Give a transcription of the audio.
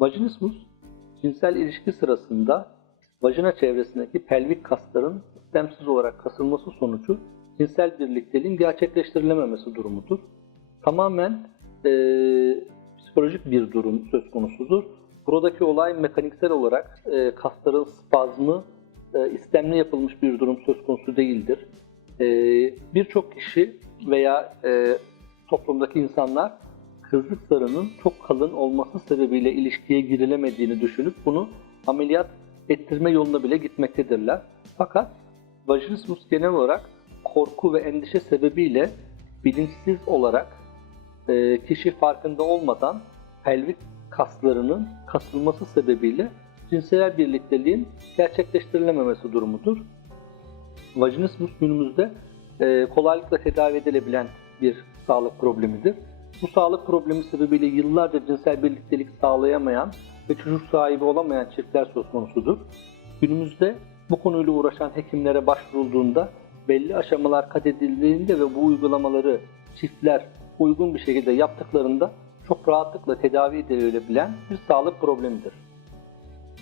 Vajinismus, cinsel ilişki sırasında vajina çevresindeki pelvik kasların istemsiz olarak kasılması sonucu cinsel birlikteliğin gerçekleştirilememesi durumudur. Tamamen eee, psikolojik bir durum söz konusudur. Buradaki olay mekaniksel olarak eee, kasların spazmı eee, istemli yapılmış bir durum söz konusu değildir. Eee, Birçok kişi veya eee, toplumdaki insanlar kızlık zarının çok kalın olması sebebiyle ilişkiye girilemediğini düşünüp bunu ameliyat ettirme yoluna bile gitmektedirler. Fakat vajinismus genel olarak korku ve endişe sebebiyle bilinçsiz olarak e, kişi farkında olmadan pelvik kaslarının kasılması sebebiyle cinsel birlikteliğin gerçekleştirilememesi durumudur. Vajinismus günümüzde e, kolaylıkla tedavi edilebilen bir sağlık problemidir. Bu sağlık problemi sebebiyle yıllarca cinsel birliktelik sağlayamayan ve çocuk sahibi olamayan çiftler söz konusudur. Günümüzde bu konuyla uğraşan hekimlere başvurulduğunda belli aşamalar kat edildiğinde ve bu uygulamaları çiftler uygun bir şekilde yaptıklarında çok rahatlıkla tedavi edilebilen bir sağlık problemidir.